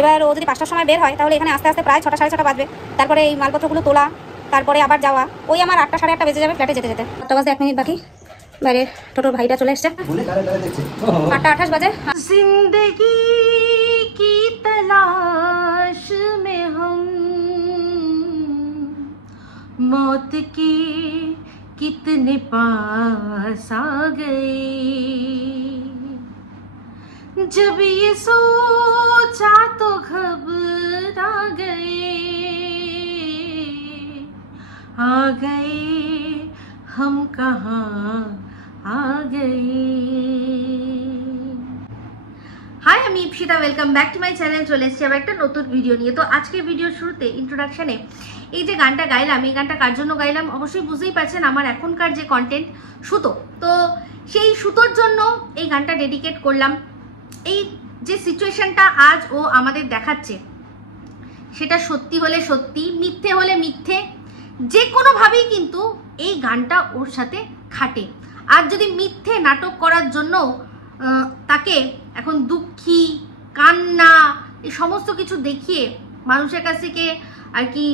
এবার ও যদি 5টার সময় বের হয় তাহলে এখানে আস্তে আস্তে প্রায় 6টা সাড়ে 6টা বাজবে। তারপরে এই মালপত্রগুলো তোলা, তারপরে আবার যাওয়া, ওই আমার 8টা সাড়ে 8টা বেজে যাবে ফ্ল্যাটে যেতে যেতে। 8টা বাজতে 1 মিনিট বাকি। বাইরে টোটোর ভাইটা চলে এসছে, 8টা 28 বাজে। जिंदगी की तलाश में हम मौत की कितने पास आ गए, जब ये सोचा तो घबरा गए हम कहाँ आ गए। হাই, আমি Ipsita, welcome back to my channel. চলে এসেছি আবার একটা নতুন ভিডিও নিয়ে। তো আজকের ভিডিওর শুরুতে ইন্ট্রোডাকশনে এই যে গানটা গাইলাম, এই গানটা কার জন্য গাইলাম অবশ্যই বুঝতেই পারছেন। আমার এখনকার যে কন্টেন্ট সুতো, তো সেই সুতোর জন্য এই গানটা ডেডিকেট করলাম। এই যে সিচুয়েশনটা আজ ও আমাদের দেখাচ্ছে, সেটা সত্যি হলে সত্যি, মিথ্যে হলে মিথ্যে, যে কোনোভাবেই কিন্তু এই গানটা ওর সাথে খাটে। আর যদি মিথ্যে নাটক করার জন্য তাকে এখন দুঃখী, কান্না, এই সমস্ত কিছু দেখিয়ে মানুষের কাছ থেকে আর কি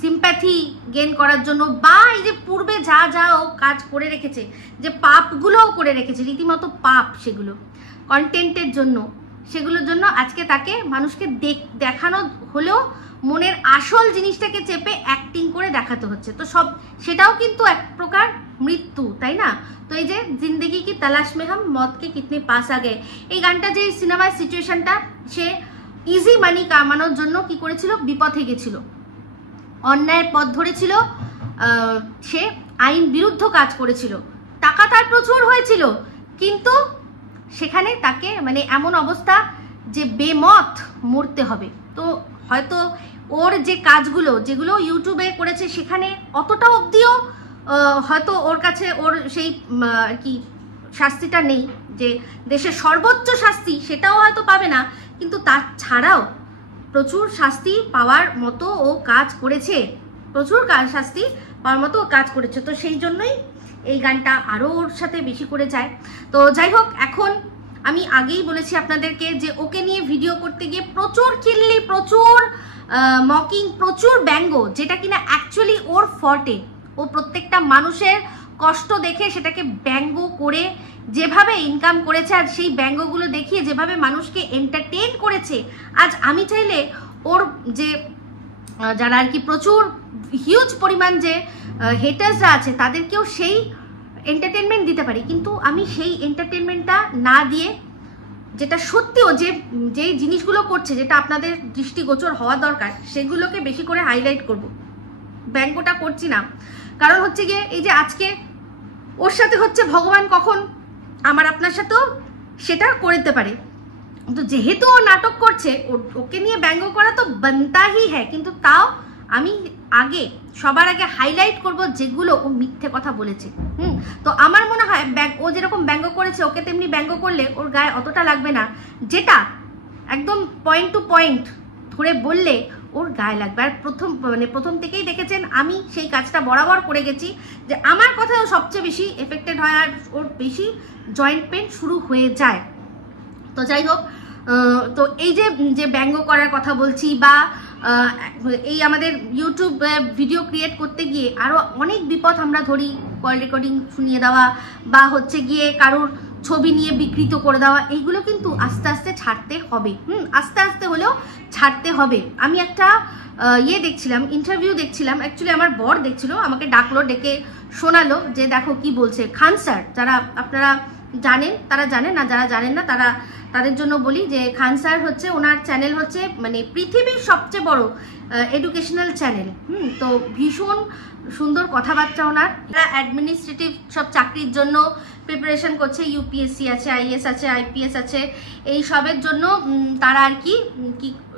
সিম্প্যাথি গেইন করার জন্য, বা এই যে পূর্বে যা যা ও কাজ করে রেখেছে, যে পাপগুলোও করে রেখেছে, রীতিমতো পাপ, সেগুলো কন্টেন্টের জন্য, সেগুলোর জন্য আজকে তাকে মানুষকে দেখানো হলেও মনের আসল জিনিসটাকে চেপে অ্যাক্টিং করে দেখাতে হচ্ছে। তো সব সেটাও কিন্তু এক প্রকার মৃত্যু, তাই না? তো এই যে জিন্দেগি কি তালাশ মে হাম মত কে কিতনে পাস আ গয়ে, এই গানটা যে সিনেমার সিচুয়েশনটা, সে ইজি মানি কামানোর জন্য কি করেছিল, বিপথে গেছিল, অন্যায়ের পথ ধরেছিল, সে আইন বিরুদ্ধ কাজ করেছিল, টাকা তার প্রচুর হয়েছিল, কিন্তু সেখানে তাকে মানে এমন অবস্থা যে বেমত মরতে হবে। তো হয়তো ওর যে কাজগুলো যেগুলো ইউটিউবে করেছে, সেখানে অতটা অবধিও হয়তো ওর কাছে ওর সেই কি শাস্তিটা নেই, যে দেশের সর্বোচ্চ শাস্তি সেটাও হয়তো পাবে না, কিন্তু তার ছাড়াও প্রচুর শাস্তি পাওয়ার মতো ও কাজ করেছে, প্রচুর শাস্তি পাওয়ার মতো ও কাজ করেছে। তো সেই জন্যই এই গানটা আরও ওর সাথে বেশি করে যায়। তো যাই হোক, এখন আমি আগেই বলেছি আপনাদেরকে যে ওকে নিয়ে ভিডিও করতে গিয়ে প্রচুর কিল্লি, প্রচুর মকিং, প্রচুর ব্যঙ্গ, যেটা কিনা অ্যাকচুয়ালি ওর ফর্টে। ও প্রত্যেকটা মানুষের কষ্ট দেখে সেটাকে ব্যঙ্গ করে যেভাবে ইনকাম করেছে, আর সেই ব্যঙ্গগুলো দেখিয়ে যেভাবে মানুষকে এন্টারটেইন করেছে, আজ আমি চাইলে ওর যে যারা আর কি প্রচুর হিউজ পরিমাণ যে হেটার্সরা আছে, তাদেরকেও সেই এন্টারটেনমেন্ট দিতে পারি, কিন্তু আমি সেই এন্টারটেনমেন্টটা না দিয়ে, যেটা সত্যিও যে জিনিসগুলো করছে, যেটা আপনাদের দৃষ্টিগোচর হওয়া দরকার, সেগুলোকে বেশি করে হাইলাইট করব। ব্যঙ্গটা করছি না, কারণ হচ্ছে গিয়ে এই যে আজকে ওর সাথে হচ্ছে, ভগবান কখন আমার আপনার সাথেও সেটা করতে পারে। তো যেহেতু ও নাটক করছে, ওকে নিয়ে ব্যঙ্গ করা তো বানতাই হ্যাঁ, কিন্তু তাও আমি সবার আগে হাইলাইট করব যেগুলো ও মিথ্যে কথা বলেছে। তো আমার মনে হয় ও যেরকম ব্যঙ্গ করেছে, ওকে তেমনি ব্যঙ্গ করলে ওর গায়ে অতটা লাগবে না, যেটা একদম পয়েন্ট টু পয়েন্ট ধরে বললে ওর গায়ে লাগবে। আর প্রথম থেকেই দেখেছেন আমি সেই কাজটা বরাবর করে গেছি, যে আমার কথায় ও সবচেয়ে বেশি এফেক্টেড হয়, আর ওর বেশি জয়েন্ট পেন শুরু হয়ে যায়। তো যাই হোক, তো এই যে ব্যঙ্গ করার কথা বলছি, বা এই আমাদের ইউটিউব ভিডিও ক্রিয়েট করতে গিয়ে আরও অনেক বিপদ আমরা ধরি, কল রেকর্ডিং শুনিয়ে দেওয়া, বা হচ্ছে গিয়ে কারোর ছবি নিয়ে বিকৃত করে দেওয়া, এইগুলো কিন্তু আস্তে আস্তে ছাড়তে হবে। আস্তে আস্তে হলেও ছাড়তে হবে। আমি একটা দেখছিলাম, ইন্টারভিউ দেখছিলাম, অ্যাকচুয়ালি আমার বর দেখছিল, আমাকে ডাকলো, ডেকে শোনালো যে দেখো কি বলছে খান স্যার। যারা আপনারা জানেন তারা জানেন, না যারা জানেন না তাদের জন্য বলি যে খান স্যার হচ্ছে, ওনার চ্যানেল হচ্ছে মানে পৃথিবীর সবচেয়ে বড় এডুকেশনাল চ্যানেল। তো ভীষণ সুন্দর কথাবার্তা ওনার। অ্যাডমিনিস্ট্রেটিভ সব চাকরির জন্য প্রিপারেশন করছে, ইউপিএসসি আছে, আইএস আছে, আইপিএস আছে, এই সবের জন্য তারা আর কি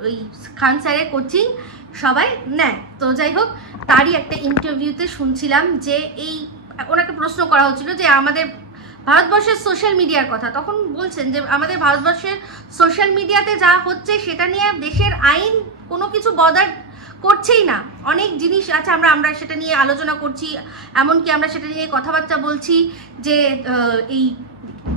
ওই খান স্যারের কোচিং সবাই নেয়। তো যাই হোক, তারই একটা ইন্টারভিউতে শুনছিলাম যে ওনাকে প্রশ্ন করা হচ্ছিল যে আমাদের ভারতবর্ষের সোশ্যাল মিডিয়ার কথা। তখন বলছেন যে আমাদের ভারতবর্ষের সোশ্যাল মিডিয়াতে যা হচ্ছে সেটা নিয়ে দেশের আইন কোনো কিছু বদার করছেই না। অনেক জিনিস আছে, আমরা সেটা নিয়ে আলোচনা করছি, এমনকি আমরা সেটা নিয়ে কথাবার্তা বলছি যে এই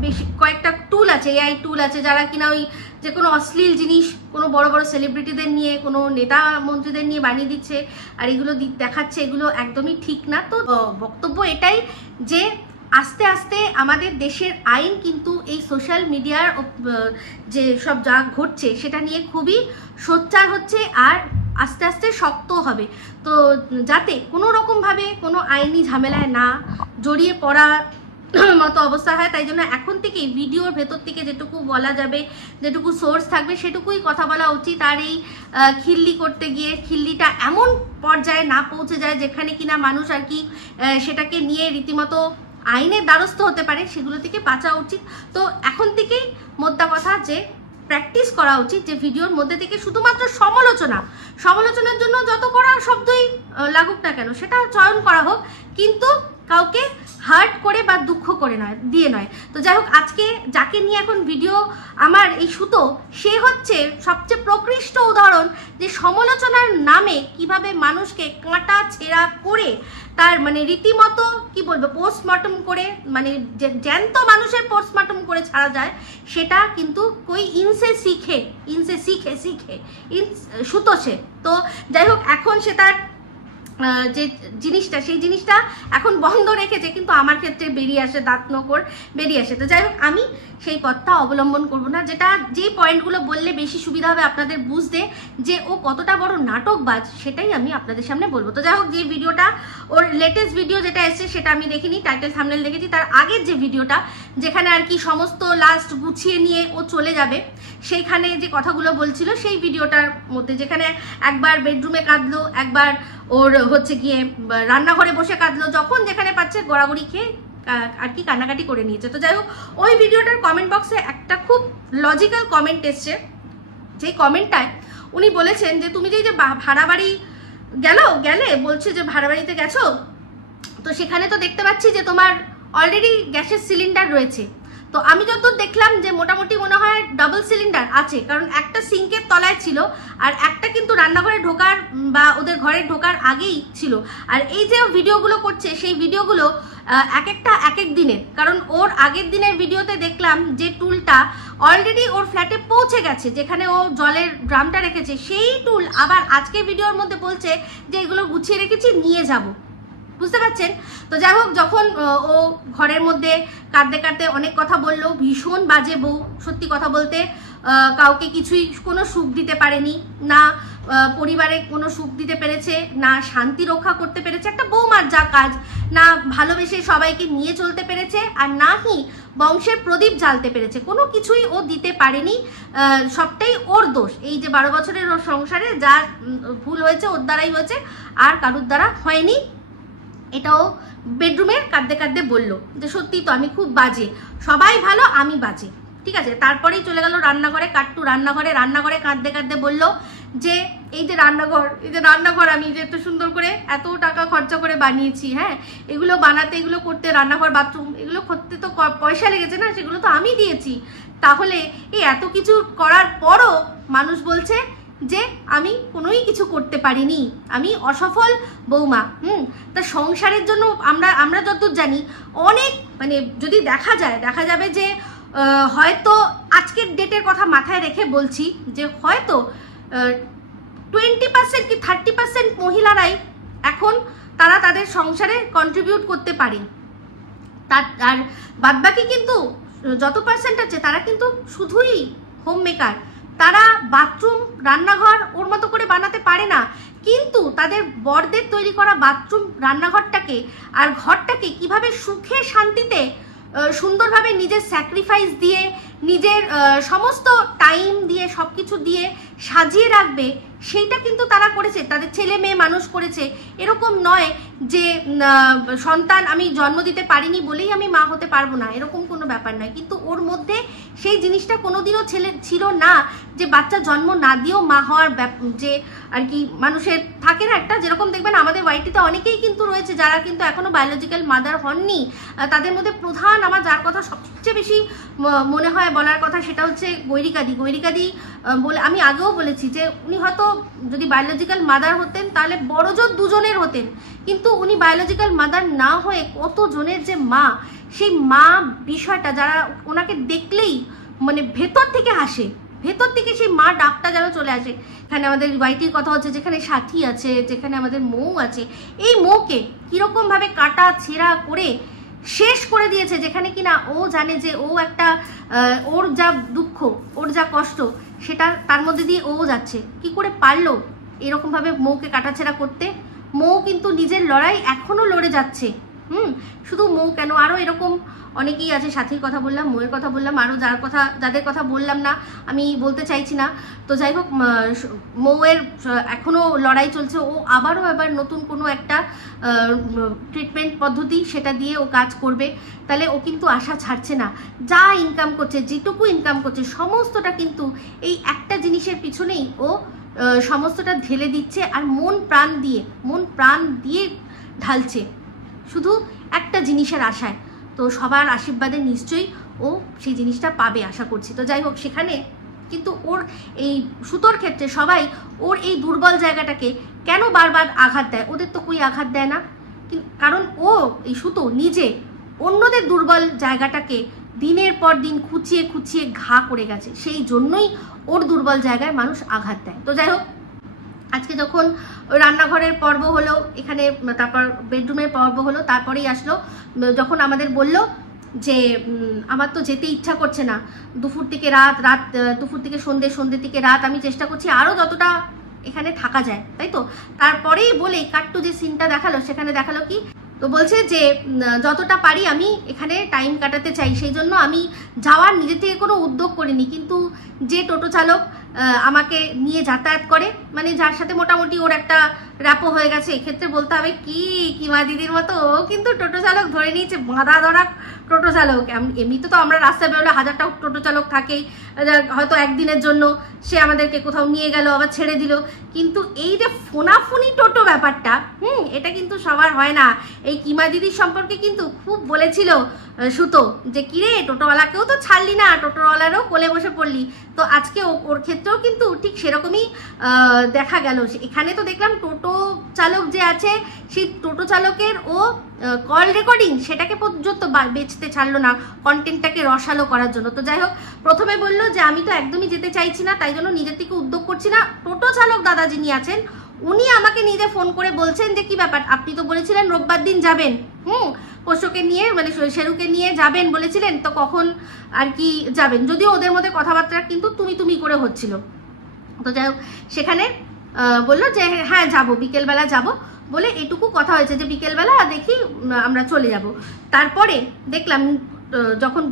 বেশি কয়েকটা টুল আছে, এআই টুল আছে, যারা কিনা ওই যে কোনো অশ্লীল জিনিস কোনো বড় বড় সেলিব্রিটিদের নিয়ে, কোনো নেতা মন্ত্রীদের নিয়ে বানিয়ে দিচ্ছে আর এগুলো দেখাচ্ছে, এগুলো একদমই ঠিক না। তো বক্তব্য এটাই যে আস্তে আস্তে আমাদের দেশের আইন কিন্তু এই সোশ্যাল মিডিয়ার যে সব যা ঘটছে সেটা নিয়ে খুবই সোচ্চার হচ্ছে আর আস্তে আস্তে শক্ত হবে। তো যাতে কোনো রকমভাবে কোনো আইনি ঝামেলায় না জড়িয়ে পড়া মতো অবস্থা হয়, তাই জন্য এখন থেকেই ভিডিওর ভেতর থেকে যেটুকু বলা যাবে, যেটুকু সোর্স থাকবে সেটুকুই কথা বলা উচিত। আর এই খিল্লি করতে গিয়ে খিল্লিটা এমন পর্যায়ে না পৌঁছে যায় যেখানে কিনা মানুষ আর কি সেটাকে নিয়ে রীতিমতো আইনের দ্বারস্থ হতে পারে, সেগুলো থেকে বাঁচা উচিত। তো এখন থেকেই মোদ্দা কথা যে প্র্যাকটিস করা উচিত যে ভিডিওর মধ্যে থেকে শুধুমাত্র সমালোচনার জন্য যত করা শব্দই লাগুক না কেন সেটা চয়ন করা হোক, কিন্তু কাউকে হার্ট করে বা দুঃখ করে নয়। তো যাই হোক, আজকে যাকে নিয়ে এখন ভিডিও আমার এই সুতো, সে হচ্ছে সবচেয়ে প্রকৃষ্ট উদাহরণ যে সমালোচনার নামে কিভাবে মানুষকে কাঁটা ছেঁড়া করে তার মানে রীতিমতো কি বলবো পোস্টমর্টম করে, মানে জ্যান্ত মানুষের পোস্টমর্টম করে ছাড়া যায়, সেটা কিন্তু কই ইনসে শিখে সুতো সে। তো যাই হোক, এখন সে তার যে জিনিসটা সেই জিনিসটা এখন বন্ধ রেখেছে, কিন্তু আমার ক্ষেত্রে বেরিয়ে আসে, দাঁত নকর বেরিয়ে আসে। তো যাই হোক, আমি সেই পথটা অবলম্বন করব না। যে পয়েন্টগুলো বললে বেশি সুবিধা হবে আপনাদের বুঝতে যে ও কতটা বড় নাটকবাজ, সেটাই আমি আপনাদের সামনে বলবো। তো যাই হোক, যে ভিডিওটা ওর লেটেস্ট ভিডিও যেটা এসছে সেটা আমি দেখিনি, টাইটেল থাম্বনেল দেখেছি। তার আগের যে ভিডিওটা যেখানে আর কি সমস্ত লাস্ট গুছিয়ে নিয়ে ও চলে যাবে, সেইখানে যে কথাগুলো বলছিল সেই ভিডিওটার মধ্যে যেখানে একবার বেডরুমে কাঁদলো, একবার ওর হচ্ছে গিয়ে রান্নাঘরে বসে কাঁদলো, যখন যেখানে পাচ্ছে গড়াগড়ি খেয়ে আর কি কান্নাকাটি করে নিয়েছে। তো যাই হোক, ওই ভিডিওটার কমেন্ট বক্সে একটা খুব লজিক্যাল কমেন্ট এসছে, যে কমেন্টটায় উনি বলেছেন যে তুমি যে ভাড়া বাড়ি গেলে বলছে যে ভাড়া বাড়িতে গেছো, তো সেখানে তো দেখতে পাচ্ছি যে তোমার অলরেডি গ্যাসের সিলিন্ডার রয়েছে। তো আমি যতদূর দেখলাম যে মোটামুটি মনে হয় ডাবল সিলিন্ডার আছে, কারণ একটা সিঙ্কের তলায় ছিল আর একটা কিন্তু রান্নাঘরে ঢোকার বা ওদের ঘরে ঢোকার আগেই ছিল। আর এই যে ভিডিওগুলো করছে সেই ভিডিওগুলো এক একটা এক এক দিনের, কারণ ওর আগের দিনের ভিডিওতে দেখলাম যে টুলটা অলরেডি ওর ফ্ল্যাটে পৌঁছে গেছে, যেখানে ও জলের ড্রামটা রেখেছে, সেই টুল আবার আজকের ভিডিওর মধ্যে বলছে যে এগুলো গুছিয়ে রেখেছি নিয়ে যাব। বুঝতে পারছেন? তো যাই হোক, যখন ও ঘরের মধ্যে কাঁদতে কাঁদতে অনেক কথা বললো, ভীষণ বাজে বউ, সত্যি কথা বলতে কাউকে কিছুই কোনো সুখ দিতে পারেনি, না পরিবারে কোনো সুখ দিতে পেরেছে, না শান্তি রক্ষা করতে পেরেছে, একটা বৌমার যা কাজ, না ভালোবেসে সবাইকে নিয়ে চলতে পেরেছে, আর নাহি বংশের প্রদীপ জ্বালতে পেরেছে, কোনো কিছুই ও দিতে পারেনি। সবটাই ওর দোষ। এই যে 12 বছরের ওর সংসারে যা ভুল হয়েছে ওর দ্বারাই হয়েছে, আর কারুর দ্বারা হয়নি। এটাও বেডরুমে কাঁদতে কাঁদতে বললো যে সত্যি তো আমি খুব বাজে, সবাই ভালো আমি বাজে। ঠিক আছে, তারপরেই চলে গেল রান্নাঘরে, কাট্টু রান্নাঘরে কাঁদতে কাঁদতে বললো যে এই যে রান্নাঘর আমি যে এত সুন্দর করে এত টাকা খরচা করে বানিয়েছি, হ্যাঁ এগুলো বানাতে, এগুলো করতে, রান্নাঘর বাথরুম এগুলো করতে তো পয়সা লেগেছে না, সেগুলো তো আমি দিয়েছি। তাহলে এই এত কিছু করার পরও মানুষ বলছে যে আমি কোনোই কিছু করতে পারিনি, আমি অসফল বৌমা। তা সংসারের জন্য আমরা যতদূর জানি অনেক, মানে যদি দেখা যাবে যে হয়তো আজকের ডেটের কথা মাথায় রেখে বলছি যে হয়তো 20% কি 30% মহিলারাই এখন তারা তাদের সংসারে কন্ট্রিবিউট করতে পারে, আর বাদবাকি কিন্তু যত পার্সেন্ট আছে তারা কিন্তু শুধুই হোম মেকার, তারা বাথরুম রান্নাঘর ওর মতো করে বানাতে পারে না, কিন্তু তাদের বরদের তৈরি করা বাথরুম রান্নাঘরটাকে আর ঘরটাকে কিভাবে সুখে শান্তিতে সুন্দরভাবে নিজের স্যাক্রিফাইস দিয়ে, নিজের সমস্ত টাইম দিয়ে, সব কিছু দিয়ে সাজিয়ে রাখবে, সেইটা কিন্তু তারা করেছে, তাদের ছেলে মেয়ে মানুষ করেছে। এরকম নয় যে সন্তান আমি জন্ম দিতে পারিনি বলেই আমি মা হতে পারবো না, এরকম কোনো ব্যাপার নয়। কিন্তু ওর মধ্যে সেই জিনিসটা কোনোদিনও ছিল না যে বাচ্চা জন্ম না দিয়েও মা হওয়ার যে আর কি মানুষের থাকে না একটা, যেরকম দেখবেন আমাদের ওয়াইটিতে অনেকেই কিন্তু রয়েছে যারা কিন্তু এখনো বায়োলজিক্যাল মাদার হননি। তাদের মধ্যে প্রধান আমার যার কথা সবচেয়ে বেশি মনে হয় বলার কথা সেটা হচ্ছে গৈরিকাদি। গৈরিকাদি বলে আমি আগেও বলেছি যে উনি হয়তো যদি বায়োলজিক্যাল মাদার হতেন তাহলে বড়জোর দুজনের হতেন, কিন্তু উনি বায়োলজিক্যাল মাদার না হয়ে কতজনের যে মা, সেই মা বিষয়টা যারা ওনাকে দেখলেই মানে ভেতর থেকে হাসে, ভেতর থেকে সেই মা ডাকটা যেন চলে আসে। এখানে আমাদের ওয়াইটির কথা হচ্ছে, যেখানে সাথী আছে, যেখানে আমাদের মৌ আছে, এই মৌকে কীরকমভাবে কাটা ছেঁড়া করে শেষ করে দিয়েছে, যেখানে কিনা ও জানে যে ও একটা ওর যা দুঃখ, ওর যা কষ্ট, সেটা তার মধ্যে দিয়ে ও যাচ্ছে। কি করে পারলো এরকমভাবে মৌকে কাটাছেঁড়া করতে? মৌ কিন্তু নিজের লড়াই এখনো লড়ে যাচ্ছে। শুধু মৌ কেন, আরও এরকম অনেকেই আছে। সাথীর কথা বললাম, মৌয়ের কথা বললাম, আরও যাদের কথা বললাম না আমি বলতে চাইছি না। তো যাই হোক, মৌয়ের এখনও লড়াই চলছে। ও আবার নতুন কোনো একটা ট্রিটমেন্ট পদ্ধতি সেটা দিয়ে ও কাজ করবে। তাহলে ও কিন্তু আশা ছাড়ছে না। যা ইনকাম করছে, যেটুকু ইনকাম করছে, সমস্তটা কিন্তু এই একটা জিনিসের পিছনেই ও সমস্তটা ঢেলে দিচ্ছে। আর মন প্রাণ দিয়ে ঢালছে শুধু একটা জিনিসের আশায়। তো সবার আশীর্বাদে নিশ্চয়ই ও সেই জিনিসটা পাবে আশা করছি। তো যাই হোক, সেখানে কিন্তু ওর এই সুতোর ক্ষেত্রে সবাই ওর এই দুর্বল জায়গাটাকে কেন বারবার আঘাত দেয়? ওদের তো কই আঘাত দেয় না, কারণ ও এই সুতো নিজে অন্যদের দুর্বল জায়গাটাকে দিনের পর দিন খুঁচিয়ে ঘা করে গেছে। সেই জন্যই ওর দুর্বল জায়গায় মানুষ আঘাত দেয়। তো যাই হোক, আজকে যখন রান্নাঘরের পর্ব হলো, এখানে তারপর বেডরুমের পর্ব হলো, তারপরেই আসলো যখন আমাদের বলল যে আমার তো যেতে ইচ্ছা করছে না, দুপুর থেকে রাত, দুপুর থেকে সন্ধ্যে থেকে রাত, আমি চেষ্টা করছি আরও যতটা এখানে থাকা যায়, তাই তো। তারপরেই বলে কাট্টু যে সিনটা দেখালো, সেখানে দেখালো কি, তো বলছে যে যতটা পারি আমি এখানে টাইম কাটাতে চাই, সেই জন্য আমি যাওয়ার নিজে থেকে কোনো উদ্যোগ করিনি। কিন্তু যে টোটো চালক আমাকে নিয়ে যাতায়াত করে, মানে যার সাথে মোটামুটি ওর একটা র্যাপো হয়ে গেছে, এক্ষেত্রে বলতে হবে কিমা দিদির মতো ও কিন্তু টোটো চালক ধরে নিয়েছে, বাঁধা ধরা টোটো চালক। এমনিতে তো আমরা রাস্তায় বেরোলে হাজারটা টোটো চালক থাকেই, হয়তো একদিনের জন্য সে আমাদেরকে কোথাও নিয়ে গেল আবার ছেড়ে দিল, কিন্তু এই যে ফোনাফুনি টোটো ব্যাপারটা, এটা কিন্তু সবার হয় না। এই কিমা দিদির সম্পর্কে কিন্তু খুব বলেছিল সুতো যে কিরে টোটোওয়ালাকেও তো ছাড়লি না, টোটোওয়ালারও কোলে বসে পড়লি। তো আজকে ওর ক্ষেত্রেও কিন্তু ঠিক সেরকমই দেখা গেল। এখানে তো দেখলাম টোটো চালক যে আছে, সেই টোটো চালকের ও কল রেকর্ডিং সেটাকে পর্যন্ত বেচতে ছাড়লো না, কন্টেন্টটাকে রসালো করার জন্য। তো যাই হোক, প্রথমে বললো যে আমি তো একদমই যেতে চাইছি না, তাই জন্য নিজের থেকে উদ্যোগ করছি না। টোটো চালক দাদা যিনি আছেন উনি আমাকে নিজে ফোন করে বলছেন যে কি ব্যাপার, আপনি তো বলেছিলেন রোববার দিন যাবেন, পোষ্যকে নিয়ে মানে শেরুকে নিয়ে যাবেন বলেছিলেন, তো কখন আর কি যাবেন? যদিও ওদের মধ্যে কথাবার্তা কিন্তু তুমি করে হচ্ছিল। তো যাই হোক, সেখানে বললো যে হ্যাঁ যাবো, বিকেলবেলা যাব বলে এটুকু কথা হয়েছে যে বিকেলবেলা দেখি আমরা চলে যাব। তারপরে দেখলাম যখন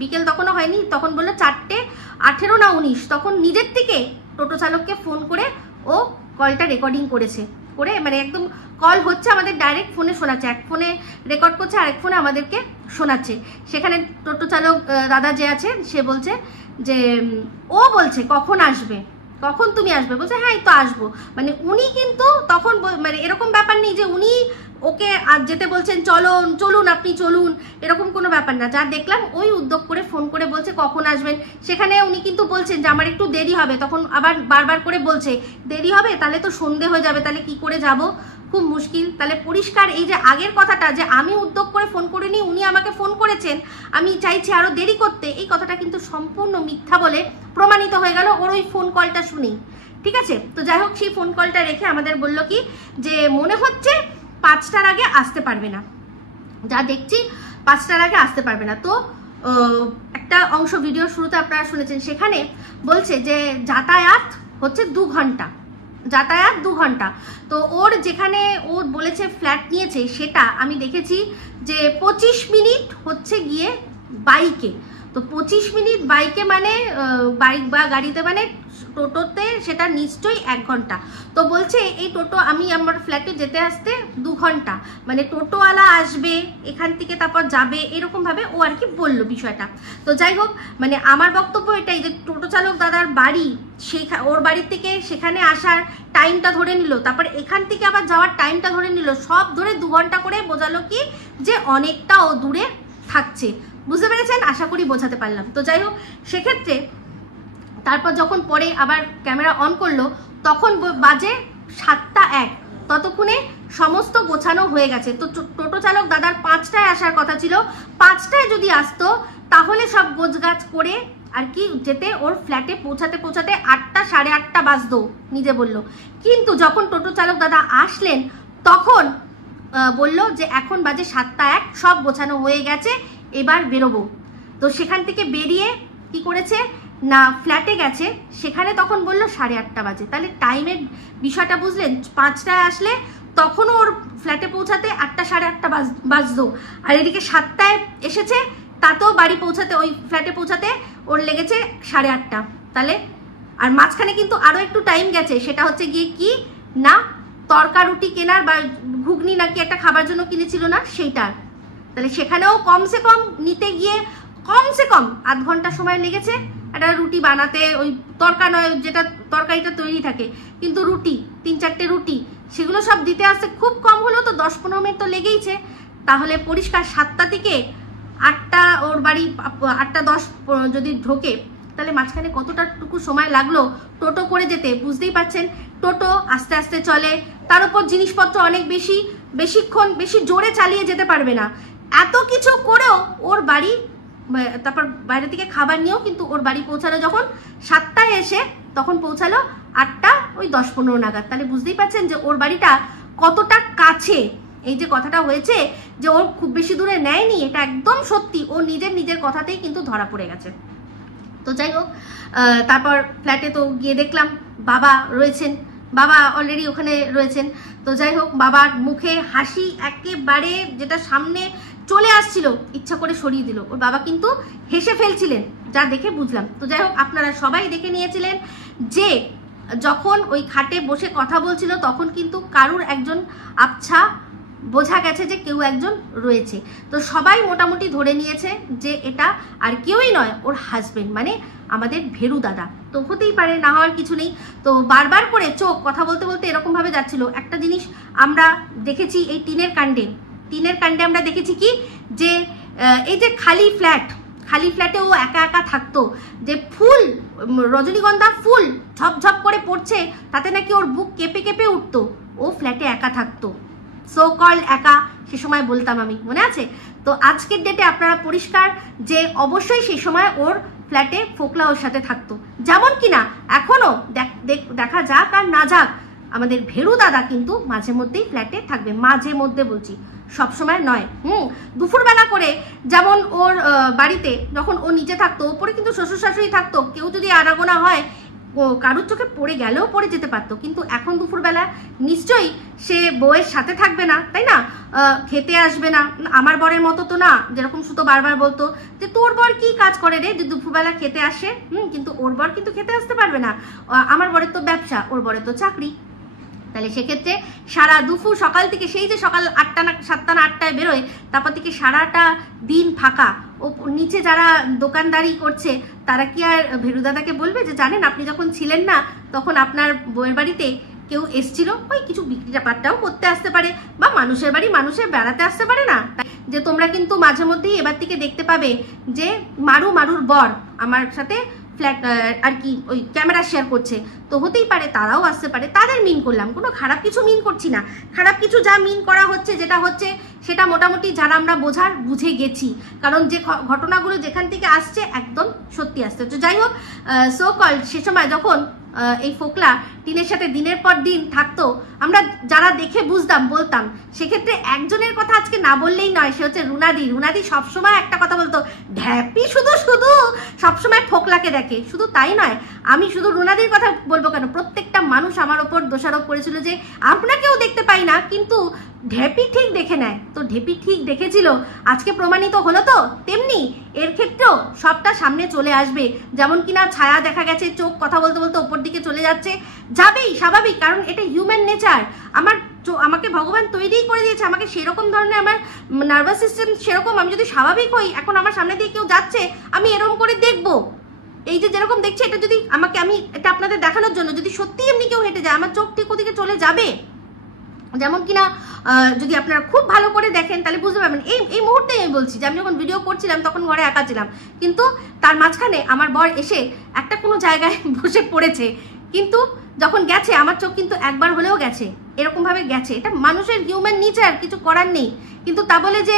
বিকেল তখনও হয়নি, তখন বললো 4:18 না 19, তখন নিজের থেকে টোটো চালককে ফোন করে ও কলটা রেকর্ডিং করেছে, করে মানে একদম কল হচ্ছে আমাদের ডাইরেক্ট ফোনে শোনাচ্ছে, এক ফোনে রেকর্ড করছে আরেক ফোনে আমাদেরকে শোনাচ্ছে। সেখানে টোটো চালক দাদা যে আছে সে বলছে যে ও বলছে কখন আসবে, কখন তুমি আসবে, বলছে হ্যাঁ এই তো আসবো। মানে উনি কিন্তু তখন মানে এরকম ব্যাপার নেই যে উনি ওকে যেতে বলছেন চলুন আপনি চলুন, এরকম কোনো ব্যাপার না। যা দেখলাম ওই উদ্যোগ করে ফোন করে বলছে কখন আসবেন। সেখানে উনি কিন্তু বলছেন যে আমার একটু দেরি হবে, তখন আবার বারবার করে বলছে দেরি হবে, তাহলে তো সন্ধে হয়ে যাবে, তাহলে কি করে যাব, খুব মুশকিল। তাহলে পরিষ্কার এই যে আগের কথাটা যে আমি উদ্যোগ করে ফোন করিনি, উনি আমাকে ফোন করেছেন, আমি চাইছি আরো দেরি করতে, এই কথাটা কিন্তু সম্পূর্ণ মিথ্যা বলে প্রমাণিত হয়ে গেল ওর ওই ফোন কলটা শুনেই। ঠিক আছে, তো যাই হোক, সেই ফোন কলটা রেখে আমাদের বলল কি যে মনে হচ্ছে 5টার আগে আসতে পারবে না, যা দেখছি 5টার আগে আসতে পারবে না। তো একটা অংশ ভিডিও শুরুতে আপনারা শুনেছেন, সেখানে বলছে যে যাতায়াত হচ্ছে 2 ঘন্টা, যাতায়াত 2 ঘন্টা। তো ওর যেখানে ও বলেছে ফ্ল্যাট নিয়েছে সেটা আমি দেখেছি যে 25 মিনিট হচ্ছে গিয়ে বাইকে, তো 25 মিনিট বাইকে মানে বাইক বা গাড়িতে মানে টোটোতে সেটা নিশ্চয়ই 1 ঘন্টা। তো বলছে এই টোটো আমি আমার ফ্ল্যাটে যেতে আসতে 2 ঘন্টা, মানে টোটোওয়ালা আসবে এখান থেকে তারপর যাবে, এরকমভাবে ও আর কি বললো বিষয়টা। তো যাই হোক, মানে আমার বক্তব্য এটাই যে টোটো চালক দাদার বাড়ি, ওর বাড়ির থেকে সেখানে আসার টাইমটা ধরে নিল, তারপর এখান থেকে আবার যাওয়ার টাইমটা ধরে নিল, সব ধরে 2 ঘন্টা করে বোঝালো কি যে অনেকটা ও দূরে থাকছে। বুঝতে পেরেছেন? আশা করি বোঝাতে পারলাম। তো যাই হোক, সেক্ষেত্রে তারপর যখন পরে আবার ক্যামেরা অন করলো তখন বাজে 7:01, ততক্ষণে সমস্ত গোছানো হয়ে গেছে। তো টোটো চালক দাদার 5টায় আসার কথা ছিল, 5টায় যদি আসতো তাহলে সব গোছগাছ করে আর কি যেতে ওর ফ্ল্যাটে পৌঁছাতে 8টা 8:30 বাজতো নিজে বলল। কিন্তু যখন টোটো চালক দাদা আসলেন তখন বলল যে এখন বাজে 7:01, সব গোছানো হয়ে গেছে, এবার বেরোবো। তো সেখান থেকে বেরিয়ে কি করেছে না ফ্ল্যাটে গেছে, সেখানে তখন বললো 8:30 বাজে। তাহলে টাইমের বিষয়টা বুঝলেন? 5টায় আসলে তখনও ওর ফ্ল্যাটে পৌঁছাতে 8টা 8:30 বাজতো, আর এদিকে 7টায় এসেছে তাতেও বাড়ি পৌঁছাতে, ওই ফ্ল্যাটে পৌঁছাতে ওর লেগেছে 8:30। তাহলে আর মাঝখানে কিন্তু আরও একটু টাইম গেছে, সেটা হচ্ছে গিয়ে কি না তরকা রুটি কেনার বা ঘুগনি নাকি একটা খাবার জন্য কিনেছিল না সেইটার। তাহলে সেখানেও কমসে কম নিতে গিয়ে কমসে কম 8 ঘন্টা সময় লেগেছে। একটা রুটি বানাতে, ওই তরকা নয় যেটা তরকারিটা তৈরি থাকে, কিন্তু রুটি 3-4টে রুটি, সেগুলো সব দিতে আসতে খুব কম হলেও তো 10-15 মিনিট তো লেগেইছে। তাহলে পরিষ্কার 7টা থেকে 8টা ওর বাড়ি 8:10 যদি ঢোকে, তাহলে মাঝখানে কতটাটুকু সময় লাগলো টোটো করে যেতে বুঝতেই পারছেন। টোটো আস্তে আস্তে চলে, তার উপর জিনিসপত্র অনেক বেশিক্ষণ বেশি জোরে চালিয়ে যেতে পারবে না। এত কিছু করেও ওর বাড়ি, তারপর বাইরে থেকে খাবার নিয়েও কিন্তু ওর বাড়ি পৌঁছালো যখন 7টায় এসে, তখন পৌঁছালো 8:10-15 নাগাদ। তাহলে বুঝতেই পারছেন যে ওর বাড়িটা কতটা কাছে। এই যে কথাটা হয়েছে যে ওর খুব বেশি দূরে নেয়নি, এটা একদম সত্যি, ও নিজের কথাতেই কিন্তু ধরা পড়ে গেছে। তো যাই হোক, তারপর ফ্ল্যাটে তো গিয়ে দেখলাম বাবা রয়েছেন, বাবা অলরেডি ওখানে রয়েছেন। তো যাই হোক, বাবার মুখে হাসি একেবারে যেটা সামনে চলে আসছিল ইচ্ছা করে সরিয়ে দিল। ওর বাবা কিন্তু হেসে ফেলছিলেন, যা দেখে বুঝলাম। তো যাই হোক, আপনারা সবাই দেখে নিয়েছিলেন যে যখন ওই খাটে বসে কথা বলছিল তখন কিন্তু কারুর একজন আবছা বোঝা গেছে যে কেউ একজন রয়েছে। তো সবাই মোটামুটি ধরে নিয়েছে যে এটা আর কেউই নয়, ওর হাজবেন্ড, মানে আমাদের ভেরু দাদা। তো হতেই পারে, না হওয়ার কিছু নেই। তো বারবার করে চোখ কথা বলতে বলতে এরকমভাবে যাচ্ছিল। একটা জিনিস আমরা দেখেছি এই টিনের কাণ্ডে আমরা দেখেছি কি যে এই যে খালি ফ্ল্যাটে ও একা একা থাকতো, যে ফুল রজনীগন্ধা ফুল ঝপঝপ করে পড়ছে, তাতে নাকি ওর বুক কেঁপে কেঁপে উঠতো। ও ফ্ল্যাটে একা থাকতো, সো কল একা, সে সময় বলতাম আমি, মনে আছে? তো আজকের ডেটে আপনারা পরিষ্কার যে অবশ্যই সেই সময় ওর ফ্ল্যাটে ফোকলা ওর সাথে থাকতো। যেমন কিনা এখনো দেখা যাক আর না যাক, আমাদের ভেরু দাদা কিন্তু মাঝে মধ্যেই ফ্ল্যাটে থাকবে, মাঝে মধ্যে বলছি, সবসময় নয়। দুপুরবেলা করে যেমন ওর বাড়িতে যখন ও নিচে থাকতো, ওপরে কিন্তু শ্বশুর শাশুড়ি থাকতো, কেউ যদি আনাগোনা হয় কারুর চোখে পড়ে গেলেও পড়ে যেতে পারতো। কিন্তু এখন দুপুরবেলা নিশ্চয়ই সে বউয়ের সাথে থাকবে না, তাই না? খেতে আসবে না। আমার বরের মতো তো না, যেরকম সুতো বারবার বলতো যে তোর বর কি কাজ করে রে যে দুপুরবেলা খেতে আসে, কিন্তু ওর বর কিন্তু খেতে আসতে পারবে না। আমার বরের তো ব্যবসা, ওর বরের তো চাকরি। তাহলে সেক্ষেত্রে সারা দুপুর সকাল থেকে, সেই যে সকাল 7টা না 8টায় বেরোয়, তারপর থেকে সারাটা দিন ফাঁকা। ও নিচে যারা দোকানদারি করছে তারা কি আর ভেরুদাদাকে বলবে যে জানেন আপনি যখন ছিলেন না তখন আপনার বউয়ের বাড়িতে কেউ এসছিল, ওই কিছু বিক্রিটা পাট্টাও করতে আসতে পারে, বা মানুষের বাড়ি মানুষের বেড়াতে আসতে পারে না, যে তোমরা কিন্তু মাঝে মধ্যেই এবার থেকে দেখতে পাবে যে মারুর বর আমার সাথে ফ্ল্যাট আর কি ওই ক্যামেরা শেয়ার করছে। তো হতেই পারে তারাও আসতে পারে, তাদের মিন করলাম, কোনো খারাপ কিছু মিন করছি না। খারাপ কিছু যা মিন করা হচ্ছে, যেটা হচ্ছে সেটা মোটামুটি যারা আমরা বুঝে গেছি, কারণ যে ঘটনাগুলো যেখান থেকে আসছে একদম সত্যি আসছে। তো যাই হোক, সো কল সে সময় যখন এই ফোকলা টিনের সাথে দিনের পর দিন থাকতো, আমরা যারা দেখে বুঝতাম, বলতাম। সেক্ষেত্রে একজনের কথা আজকে না বললেই নয়, সে হচ্ছে রুনাদি সবসময় একটা কথা বলতো, ঢ্যাপি শুধু সবসময় ফোকলাকে দেখে। শুধু তাই নয়, আমি শুধু রুনাদির কথা বলবো কেন, প্রত্যেকটা মানুষ আমার ওপর দোষারোপ করেছিল যে আপনাকেও দেখতে পাই না কিন্তু ঢেপি ঠিক দেখে নেয়। তো ঢেপি ঠিক দেখেছিল, আজকে প্রমাণিত হলো। তো তেমনি এর ক্ষেত্রেও সবটা সামনে চলে আসবে। যেমন কিনা ছায়া দেখা গেছে, চোখ কথা বলতে বলতে ওপর দিকে চলে যাচ্ছে, যাবেই, স্বাভাবিক, কারণ এটা হিউম্যান নেচার। আমাকে ভগবান তৈরিই করে দিয়েছে, আমাকে সেরকম ধরনের আমার নার্ভাস সিস্টেম সেরকম। আমি যদি স্বাভাবিক হই, এখন আমার সামনে দিয়ে কেউ যাচ্ছে, আমি এরকম করে দেখবো। এই যে যেরকম দেখছি, এটা যদি আমি এটা আপনাদের দেখানোর জন্য, যদি সত্যি এমনি কেউ হেঁটে যায়, আমার চোখ ঠিক ওদিকে চলে যাবে। যেমন কিনা যদি আপনারা খুব ভালো করে দেখেন তাহলে বুঝতে পারবেন। এই মুহূর্তে আমি বলছি যে আমি যখন ভিডিও করছিলাম তখন ঘরে একা ছিলাম, কিন্তু তার মাঝখানে আমার বর এসে একটা কোনো জায়গায় বসে পড়েছে, কিন্তু যখন গেছে আমার চোখ কিন্তু একবার হলেও গেছে, এরকমভাবে গেছে। এটা মানুষের হিউম্যান নেচার, কিছু করার নেই। কিন্তু তা বলে যে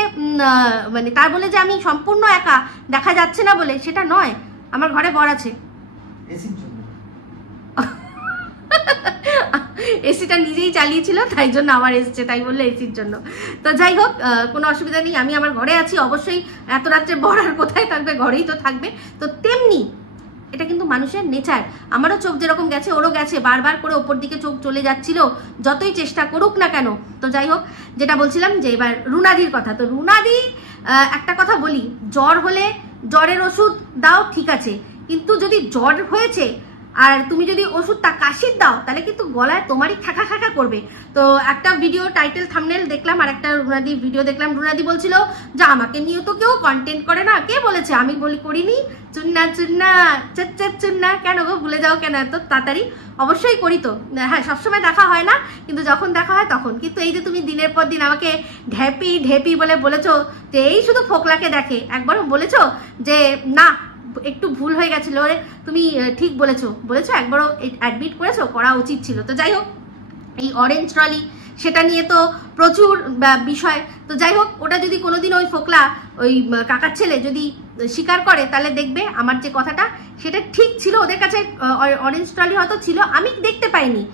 তার বলে যে আমি সম্পূর্ণ একা, দেখা যাচ্ছে না বলে সেটা নয়। আমার ঘরে বর আছে, এসিটা নিজেই চালিয়েছিল, তাই জন্য আমার এসছে, তাই বললে এসির জন্য। তো যাই হোক, কোনো অসুবিধা নেই, আমি আমার ঘরে আছি। অবশ্যই এত রাত্রে বর আর কোথায় থাকবে, ঘরেই তো থাকবে। তো তেমনি এটা কিন্তু মানুষের নেচার। আমারও চোখ যেরকম গেছে ওরও গেছে, বারবার করে ওপর দিকে চোখ চলে যাচ্ছিল, যতই চেষ্টা করুক না কেন। তো যাই হোক, যেটা বলছিলাম যে এবার রুনাদির কথা। তো রুনাদি, একটা কথা বলি, জ্বর হলে জ্বরের ওষুধ দাও, ঠিক আছে, কিন্তু যদি জ্বর হয়েছে আর তুমি যদি ওষুধটা কাশির দাও, তাহলে কিন্তু গলায় তোমারই খাকা খাকা করবে। তো একটা ভিডিও টাইটেল থাম্বনেল দেখলাম, আর একটা রুনাদি ভিডিও দেখলাম, রুনাদি বলছিল যে আমাকে নিয়ে তো কেউ কন্টেন্ট করে না। কে বলেছে? আমি বলি করিনি? চুন্না চুন্না চাচ্চা চুন্না, কেন গো ভুলে যাও কেন এত তাড়াতাড়ি? অবশ্যই করি তো, হ্যাঁ, সবসময় দেখা হয় না, কিন্তু যখন দেখা হয় তখন। কিন্তু এই যে তুমি দিনের পর দিন আমাকে ঢেপি ঢেপি বলে বলেছো যে এই শুধু ফোকলাকে দেখে, একবারও বলেছো যে না একটু ভুল হয়ে গেছিল রে, তুমি ঠিক বলেছো একবারও অ্যাডমিট করেছো, করা উচিত ছিল। তো যাই হোক, এই অরেঞ্জ ট্রলি সেটা নিয়ে তো প্রচুর বিষয়। তো যাই হোক, ওটা যদি কোনোদিন ওই ফোকলা, ওই কাকার ছেলে যদি স্বীকার করে, তাহলে দেখবে আমার যে কথাটা সেটা ঠিক ছিল। ওদের কাছে অরেঞ্জ ট্রলি হয়তো ছিল, আমি দেখতে পাইনি,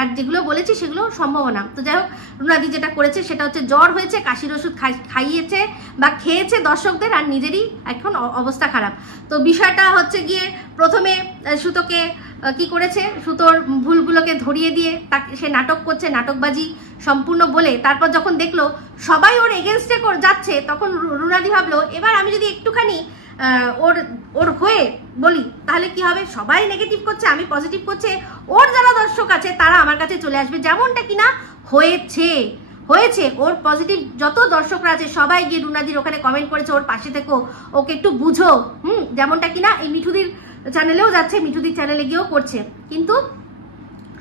আর যেগুলো বলেছি সেগুলো সম্ভাবনা। তো যাই হোক, রুনাদি যেটা করেছে সেটা হচ্ছে জ্বর হয়েছে, কাশির ওষুধ খাইয়েছে বা খেয়েছে দর্শকদের, আর নিজেরই এখন অবস্থা খারাপ। তো বিষয়টা হচ্ছে গিয়ে, প্রথমে সুতোকে কি করেছে, সুতোর ভুলগুলোকে ধরিয়ে দিয়ে তাকে সে নাটক করছে, নাটকবাজি সম্পূর্ণ বলে, তারপর যখন দেখলো সবাই ওর এগেনস্টে যাচ্ছে, তখন রুনাদি ভাবলো এবার আমি যদি একটুখানি ওর হয়ে বলি তাহলে কি হবে, সবাই নেগেটিভ করছে, আমি পজিটিভ করছে, ওর যারা দর্শক আছে তারা আমার কাছে চলে আসবে। যেমনটা কিনা হয়েছে, ওর পজিটিভ যত দর্শকরা আছে সবাই গিয়ে রুনাদির ওখানে কমেন্ট করেছে ওর পাশে থেকো, ওকে একটু বুঝো। যেমনটা কিনা এই মিঠুদির চ্যানেলেও যাচ্ছে, মিঠুদির চ্যানেলে গিয়েও করছে। কিন্তু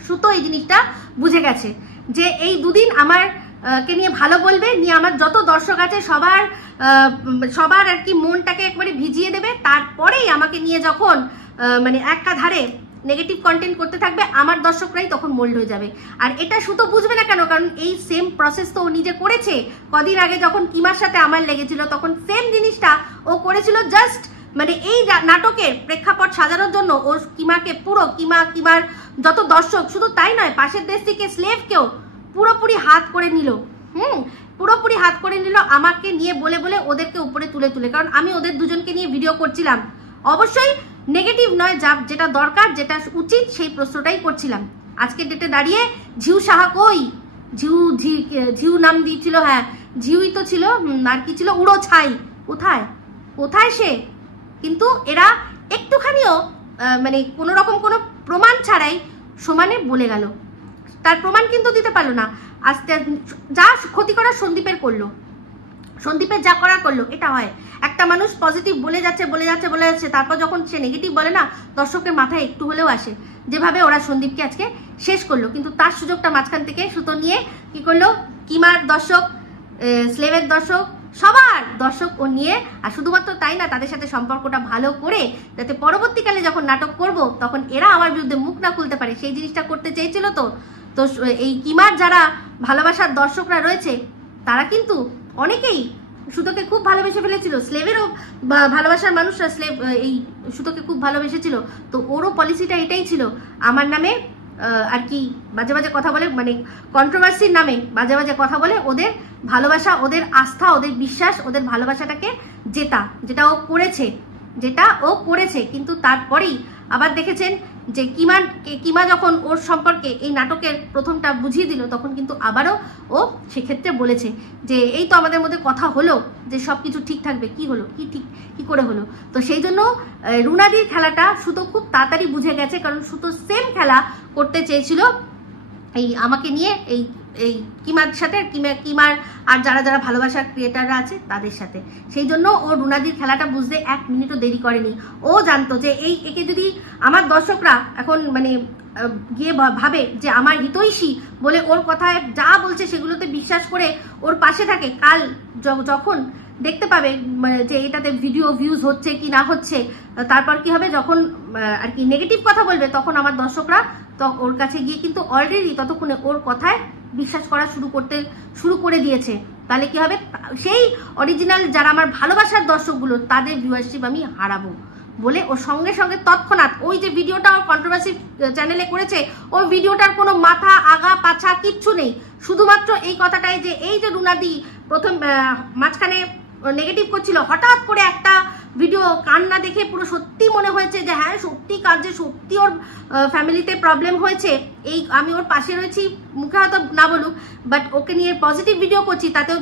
সুতো এই জিনিসটা বুঝে গেছে যে এই দুদিন আমার কে নিয়ে ভালো বলবে, নিয়ে আমার যত দর্শক আছে সবার আর কি মনটাকে একবারে ভিজিয়ে দেবে, তারপরেই আমাকে নিয়ে যখন একাধারে নেগেটিভ কন্টেন্ট করতে থাকবে, আমার দর্শকরাই তখন মোল্ড হয়ে যাবে। আর এটা সুতো বুঝবে না কেন, কারণ এই সেম প্রসেস তো ও নিজে করেছে। কদিন আগে যখন কিমার সাথে আমার লেগেছিল, তখন সেম জিনিসটা ও করেছিল, জাস্ট এই নাটকের প্রেক্ষাপট সাজানোর জন্য ও কিমাকে পুরো কিমার যত দর্শক, শুধু তাই নয়, পাশের দেশ থেকে স্লেভকেও পুরোপুরি হাত করে নিল, আমাকে নিয়ে বলে বলে ওদেরকে উপরে তুলে, কারণ আমি ওদের দুজনকে নিয়ে ভিডিও করছিলাম, অবশ্যই নেগেটিভ নয়, যেটা দরকার, যেটা উচিত, সেই প্রশ্নটাই করছিলাম। আজকের ডেটে দাঁড়িয়ে ঝিউ সাহা কই, ঝিউ নাম দিয়েছিল, হ্যাঁ ঝিউই তো ছিল, আর কি ছিল, উড়ো ছাই, কোথায় সে? কিন্তু এরা একটুখানিও কোনো রকম কোনো প্রমাণ ছাড়াই সমানে বলে গেল, তার প্রমাণ কিন্তু দিতে পারলো না। আস্তে যা ক্ষতি করা সন্দীপের যা করা করলো। এটা হয়, একটা মানুষ পজিটিভ বলে যাচ্ছে, তারপর যখন সে নেগেটিভ বলে না, দর্শকের মাথায় একটু হলেও আসে। যেভাবে ওরা সন্দীপকে আজকে শেষ করলো, কিন্তু তার সুযোগটা মাঝখান থেকে সুতো নিয়ে কি করলো, কিমার দর্শক, স্লেভের দর্শক, সবার দর্শক ও নিয়ে, আর শুধুমাত্র তাই না, তাদের সাথে সম্পর্কটা ভালো করে, যাতে পরবর্তীকালে যখন নাটক করব তখন এরা আমার বিরুদ্ধে মুখ না খুলতে পারে, সেই জিনিসটা করতে চেয়েছিল। তো এই কিমার যারা ভালোবাসার দর্শকরা রয়েছে, তারা কিন্তু অনেকেই সুতোকে খুব ভালোবেসে ফেলেছিল, স্লেভেরও ভালোবাসার মানুষরা এই সুতোকে খুব ভালোবেসেছিল। তো ওরও পলিসিটা এটাই ছিল, আমার নামে আর কি বাজে বাজে কথা বলে, কন্ট্রোভার্সির নামে বাজে বাজে কথা বলে ওদের ভালোবাসা, ওদের আস্থা, ওদের বিশ্বাস, ওদের ভালোবাসাটাকে যেটা ও করেছে। কিন্তু তারপরেই আবার দেখেছেন যে কিমা যখন ওর সম্পর্কে এই নাটকের প্রথমটা বুঝিয়ে দিল, তখন কিন্তু আবারও ও সেক্ষেত্রে বলেছে যে এই তো আমাদের মধ্যে কথা হলো যে সব কিছু ঠিক থাকবে, কি হলো, কি করে হলো। তো সেই জন্য রুনাদির খেলাটা সুতো খুব তাড়াতাড়ি বুঝে গেছে, কারণ সুতো সেম খেলা করতে চেয়েছিল এই আমাকে নিয়ে, এই কিমার সাথে, কিমার আর যারা যারা ভালোবাসার ক্রিয়েটাররা আছে তাদের সাথে। সেই জন্য ও রুনাদির খেলাটা বুঝতে 1 মিনিটও দেরি করেনি। ও জানতো যে একে যদি আমার দর্শকরা এখন মানে গিয়ে ভাবে যে আমার হিতৈষী বলে ওর কথায় যা বলছে সেগুলোতে বিশ্বাস করে ওর পাশে থাকে, কাল যখন দেখতে পাবে যে এটাতে ভিডিও ভিউজ হচ্ছে কি না হচ্ছে, তারপর কি হবে, যখন আর কি নেগেটিভ কথা বলবে, তখন আমার দর্শকরা তো ওর কাছে গিয়ে কিন্তু অলরেডি ততক্ষণে ওর কথায় বিশ্বাস করা শুরু করে দিয়েছে। তাহলে কি হবে, সেই অরিজিনাল যারা আমার ভালোবাসার দর্শকগুলো তাদের ভিউয়ারশিপ আমি হারাবো বলে ও সঙ্গে সঙ্গে তৎক্ষণাৎ ওই যে ভিডিওটা ওর কন্ট্রোভার্সি চ্যানেলে করেছে, ওই ভিডিওটার কোনো মাথা আগা পাছা কিচ্ছু নেই, শুধুমাত্র এই কথাটাই যে এই যে রুনাদি প্রথম মাঝখানে নেগেটিভ করছিল, হঠাৎ করে একটা ভিডিও কান্না দেখে পুরো সত্যি মনে হয়েছে যে হ্যাঁ সত্যি কাজে সত্যি ওর ফ্যামিলিতে প্রবলেম হয়েছে, এই আমি ওর পাশে রয়েছি, মুখে হয়তো না বলুক, বাট ওকে নিয়ে পজিটিভ ভিডিও করছি, তাতে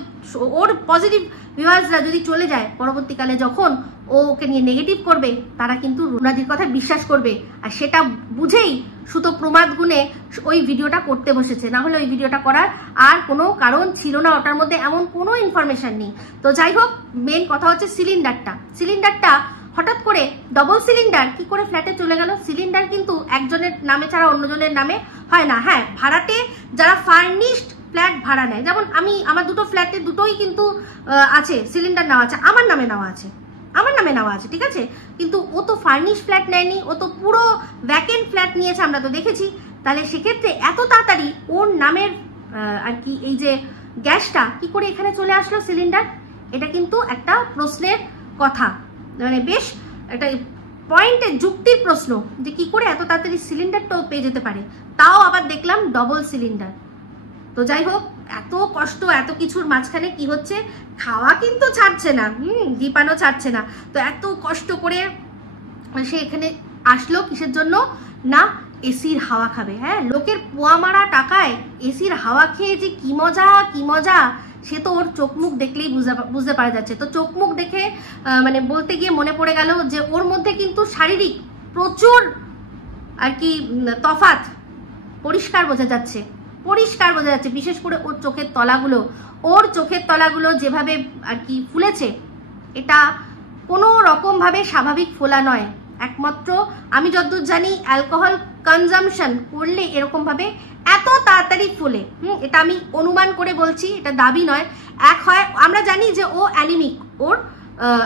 ওর পজিটিভ ভিউয়ার্সরা যদি চলে যায় পরবর্তীকালে যখন ও ওকে নিয়ে নেগেটিভ করবে, তারা কিন্তু রুনাদির কথা বিশ্বাস করবে, আর সেটা বুঝেই সুতো প্রমাদ গুণে ওই ভিডিওটা করতে বসেছে, না হলে ওই ভিডিওটা করার আর কোনো কারণ ছিল না, ওটার মধ্যে এমন কোনো ইনফরমেশন নেই। তো যাই হোক, মেন কথা হচ্ছে সিলিন্ডারটা হঠাৎ করে ডবল সিলিন্ডার কি করে ফ্ল্যাটে চলে গেল। সিলিন্ডার কিন্তু একজনের নামে ছাড়া অন্যজনের নামে হয় না। হ্যাঁ, ভাড়াটে যারা ফার্নিশড ফ্ল্যাট ভাড়া নেয়, যেমন আমার দুটো ফ্ল্যাটে দুটোই কিন্তু আছে সিলিন্ডার নেওয়া আছে, আমার নামে নেওয়া আছে, ঠিক আছে, কিন্তু ও তো ফার্নিশ ফ্ল্যাট নেয়নি, ও তো পুরো ভ্যাকেন্ট ফ্ল্যাট নিয়েছে, আমরা তো দেখেছি। তাহলে সেক্ষেত্রে এত তাড়াতাড়ি ওর নামের আর কি এই যে গ্যাসটা কি করে এখানে চলে আসলো সিলিন্ডার, এটা কিন্তু একটা প্রশ্নের কথা, মানে বেশ একটা পয়েন্টের যুক্তির প্রশ্ন যে কি করে এত তাড়াতাড়ি সিলিন্ডারটাও পেয়ে যেতে পারে, তাও আবার দেখলাম ডবল সিলিন্ডার। তো যাই হোক, এত কষ্ট এত কিছুর মাঝখানে কি হচ্ছে, খাওয়া কিন্তু ছাড়ছে না, দীপানো ছাড়ছে না। তো এত কষ্ট করে সে এখানে আসলো কিসের জন্য, না এসির হাওয়া খাবে। হ্যাঁ, লোকের পোয়া মারা টাকায় এসির হাওয়া খেয়ে যে কি মজা সে তো ওর চোখ মুখ দেখলেই বুঝতে পারা যাচ্ছে। তো চোখ মুখ দেখে মানে বলতে গিয়ে মনে পড়ে গেল যে ওর মধ্যে কিন্তু শারীরিক প্রচুর আর কি তফাৎ পরিষ্কার বোঝা যাচ্ছে, বিশেষ করে ওর চোখের তলাগুলো যেভাবে আর কি ফুলেছে, এটা কোনো রকম ভাবে স্বাভাবিক ফোলা নয়। একমাত্র আমি যতদূর জানি অ্যালকোহল কনজাম্পশন করলে এরকম ভাবে এত তাড়াতাড়ি ফোলে। এটা আমি অনুমান করে বলছি, এটা দাবি নয়। এক হয় আমরা জানি যে ও অ্যানিমিক, ওর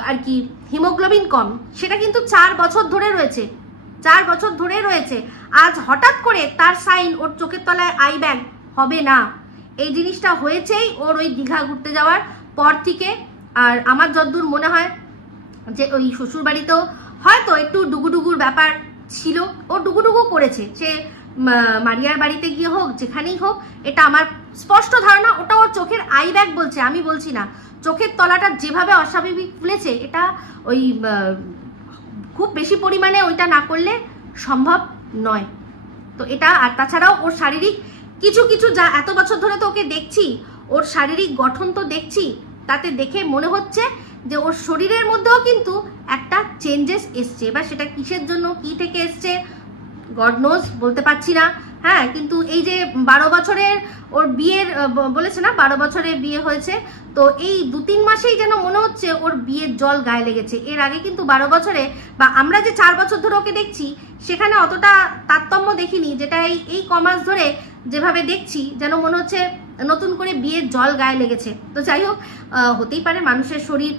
আর কি হিমোগ্লোবিন কম, সেটা কিন্তু 4 বছর ধরে রয়েছে। আজ হঠাৎ করে তার সাইন ওর চোখের তলায় আই ব্যাগ হবে না, এই জিনিসটা হয়েছেই ওর ওই দীঘা ঘুরতে যাওয়ার পর থেকে। আর আমার যতদূর মনে হয় যে ওই শ্বশুর বাড়িতেও হয়তো একটু ডুগুডুগুর ব্যাপার ছিল, ও ডুগুডুগু করেছে, সে মারিয়ার বাড়িতে গিয়ে হোক যেখানেই হোক, এটা আমার স্পষ্ট ধারণা ওটা ওর চোখের আই ব্যাগ বলছে, আমি বলছি না। চোখের তলাটা যেভাবে অস্বাভাবিক ফুলেছে, এটা ওই খুব বেশি পরিমাণে ওইটা না করলে সম্ভব নয়। তো এটা, আর তাছাড়াও ওর শারীরিক কিছু যা এত বছর ধরে তো ওকে দেখছি, ওর শারীরিক গঠন তো দেখছি, তাতে দেখে মনে হচ্ছে যে ওর শরীরের মধ্যেও কিন্তু একটা চেঞ্জেস এসছে। এবার সেটা কিসের জন্য, কি থেকে এসছে, গড নোজ, বলতে পারছি না। হ্যাঁ, কিন্তু এই যে 12 বছরের ওর বিয়ের বলেছে না, 12 বছরে বিয়ে হয়েছে, তো এই 2-3 মাসেই যেন মনে হচ্ছে ওর বিয়ের জল গায়ে লেগেছে। এর আগে কিন্তু 12 বছরে বা আমরা যে 4 বছর ধরে ওকে দেখছি, সেখানে অতটা তারতম্য দেখিনি, যেটা এই কমাস ধরে যেভাবে দেখছি, যেন মনে হচ্ছে নতুন করে বিয়ের জল গায়ে লেগেছে। তো যাই হোক, হতেই পারে মানুষের শরীর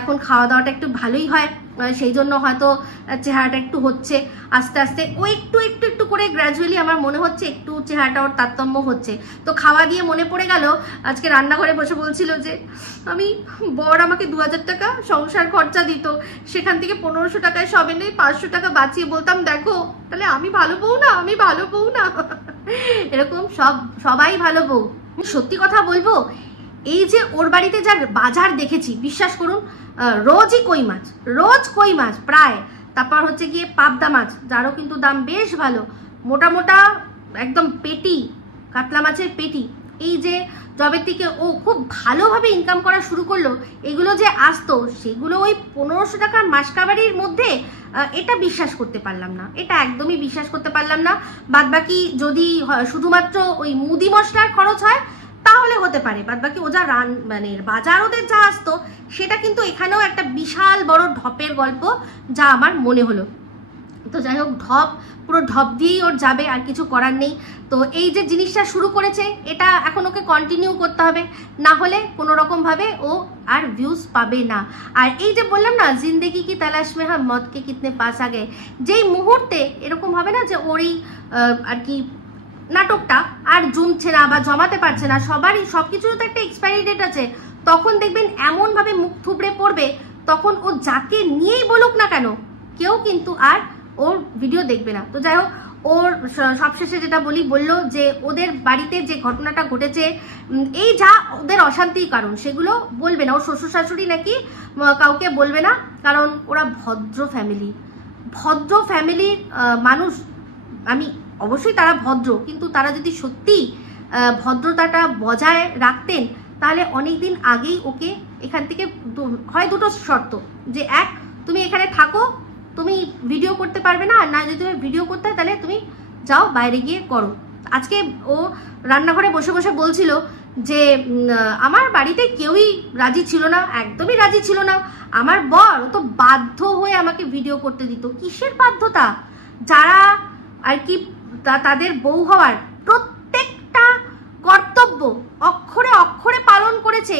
এখন খাওয়া দাওয়াটা একটু ভালোই হয়, সেই জন্য হয়তো চেহারাটা একটু হচ্ছে আস্তে আস্তে, ও একটু করে গ্র্যাজুয়ালি আমার মনে হচ্ছে একটু চেহারাটা ওর তারতম্য হচ্ছে। তো খাওয়া দিয়ে মনে পড়ে গেল, আজকে রান্নাঘরে বসে বলছিল যে আমি বর আমাকে 2000 টাকা সংসার খরচা দিত, সেখান থেকে 1500 টাকায় সব এনে 500 টাকা বাঁচিয়ে বলতাম দেখো তাহলে আমি ভালো বউ না এরকম সবাই ভালো বউ। সত্যি কথা বলবো, এই যে ওর বাড়িতে যার বাজার দেখেছি, বিশ্বাস করুন রোজ কই মাছ প্রায় তারপর হচ্ছে গিয়ে পাবদা মাছ, যারও কিন্তু দাম বেশ ভালো, মোটা মোটা একদম পেটি, কাতলা মাছের পেটি। এই যে জবের থেকে ও খুব ভালোভাবে ইনকাম করা শুরু করলো, এগুলো যে আসতো সেগুলো ওই 1500 টাকার মাসকাবারির মধ্যে, এটা বিশ্বাস করতে পারলাম না, এটা একদমই বিশ্বাস করতে পারলাম না। বাদ বাকি যদি শুধুমাত্র ওই মুদি মশলার খরচ হয় তাহলে হতে পারে, বাদ বাকি ও যা মানে বাজার ওদের যা আসতো সেটা কিন্তু এখানেও একটা বিশাল বড় ঢপের গল্প যা আমার মনে হলো। তো যাই হোক, পুরো ঢপ দিয়েই ওর যাবে, আর কিছু করার নেই। তো এই যে জিনিসটা শুরু করেছে এটা এখন ওকে কন্টিনিউ করতে হবে, না হলে কোনো রকমভাবে ও আর ভিউজ পাবে না। আর এই যে বললাম না, জিন্দেগি কি তালাশ মে হাম মত কে কিতনে পাস আ গয়ে, যেই মুহূর্তে এরকম হবে না যে ওরই আর কি নাটকটা আর জমছে না বা জমাতে পারছে না, সবারই সবকিছুর তো একটা এক্সপায়ারি ডেট আছে, তখন দেখবেন এমনভাবে মুখ থুবড়ে পড়বে, তখন ও যাকে নিয়েই বলুক না কেন কেউ কিন্তু আর ওর ভিডিও দেখবে না। তো যাই হোক, ওর সবশেষে যেটা বললো যে ওদের বাড়িতে যে ঘটনাটা ঘটেছে, এই যা ওদের অশান্তির কারণ সেগুলো বলবে না, ওর শ্বশুর শাশুড়ি নাকি কাউকে বলবে না, কারণ ওরা ভদ্র ফ্যামিলির মানুষ। আমি অবশ্যই তারা ভদ্র, কিন্তু তারা যদি সত্যি ভদ্রতাটা বজায় রাখতেন তাহলে অনেকদিন আগেই ওকে এখান থেকে হয় দুটো শর্ত, যে এক, তুমি এখানে থাকো, তুমি ভিডিও করতে পারবে না, আর না যদি তুমি ভিডিও করতে হয় তাহলে তুমি যাও বাইরে গিয়ে করো। আজকে ও রান্নাঘরে বসে বসে বলছিল যে আমার বাড়িতে কেউই রাজি ছিল না, একদমই রাজি ছিল না, আমার বর ও তো বাধ্য হয়ে আমাকে ভিডিও করতে দিত। কিসের বাধ্যতা? যারা আর কি তাদের বউ হওয়ার প্রত্যেকটা কর্তব্য অক্ষরে অক্ষরে পালন করেছে,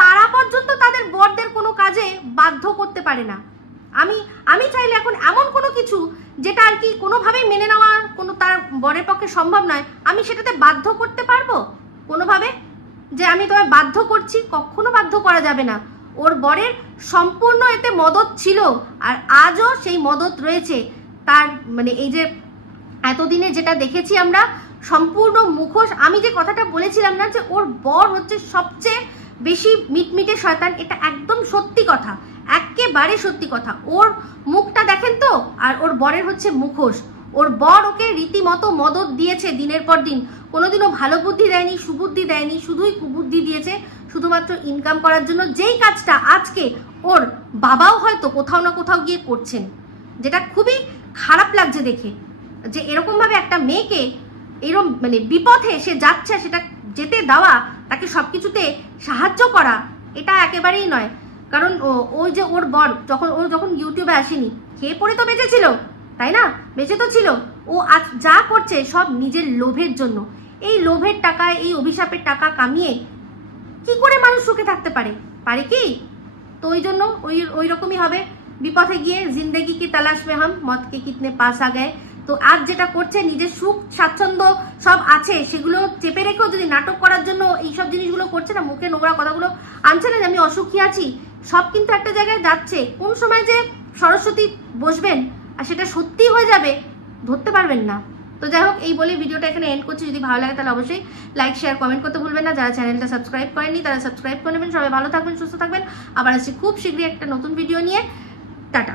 তারা পর্যন্ত তাদের বরদের কোনো কাজে বাধ্য করতে পারে না। আমি চাইলে এখন এমন কোনো কিছু যেটা আর কি কোনোভাবেই মেনে নেওয়া কোনো তার বরের পক্ষে সম্ভব নয়, আমি সেটাতে বাধ্য করতে পারবো কোনোভাবে? যে আমি তোমায় বাধ্য করছি, কখনো বাধ্য করা যাবে না। ওর বরের সম্পূর্ণ এতে মদত ছিল, আর আজও সেই মদত রয়েছে। তার মানে এই যে এতদিনে যেটা দেখেছি আমরা, সম্পূর্ণ মুখোশ। আমি যে কথাটা বলেছিলাম না যে ওর বর হচ্ছে সবচেয়ে বেশি মিটমিটে শয়তান, এটা একদম সত্যি কথা, একেবারে সত্যি কথা। ওর মুখটা দেখেন তো, আর ওর বরের হচ্ছে মুখোশ। ওর বর ওকে রীতিমতো মদত দিয়েছে দিনের পর দিন, কোনোদিনও ভালো বুদ্ধি দেয়নি, সুবুদ্ধি দেয়নি, শুধুই কুবুদ্ধি দিয়েছে শুধুমাত্র ইনকাম করার জন্য। যেই কাজটা আজকে ওর বাবাও হয়তো কোথাও না কোথাও গিয়ে করছেন, যেটা খুবই খারাপ লাগছে দেখে, যে এরকমভাবে একটা মেয়েকে এরকম মানে বিপথে সে যাচ্ছে, সেটা যেতে দেওয়া, তাকে সবকিছুতে সাহায্য করা, এটা একেবারেই নয়। কারণ ওই যে ওর বর যখন ইউটিউবে আসেনি, খেয়ে পড়ে তো বেঁচেছিল, তাই না? বেঁচে তো ছিল। ও আজ যা করছে সব নিজের লোভের জন্য। এই লোভের টাকায়, এই অভিশাপের টাকা কামিয়ে কি করে মানুষ সুখে থাকতে পারে কি? তো ওই জন্য ওই রকমই হবে, বিপথে গিয়ে জিন্দেগি কি তালাশ মে হাম মত কে কিতনে পাস আ গয়ে। তো আজ যেটা করছে, নিজের সুখ স্বাচ্ছন্দ্য সব আছে, সেগুলো চেপে রেখেও যদি নাটক করার জন্য এইসব জিনিসগুলো করছে না, মুখে নোংরা কথাগুলো আনছে না যে আমি অসুখী আছি, সব কিন্তু একটা জায়গায় যাচ্ছে। কোন সময় যে সরস্বতী বসবেন আর সেটা সত্যি হয়ে যাবে ধরতে পারবেন না। তো যাই হোক, এই বলে ভিডিওটা এখানে এন্ড করছি। যদি ভালো লাগে তাহলে অবশ্যই লাইক, শেয়ার, কমেন্ট করতে ভুলবেন না। যারা চ্যানেলটা সাবস্ক্রাইব করেননি তারা সাবস্ক্রাইব করে নেবেন। সবাই ভালো থাকবেন, সুস্থ থাকবেন। আবার আসছি খুব শীঘ্রই একটা নতুন ভিডিও নিয়ে। টাটা।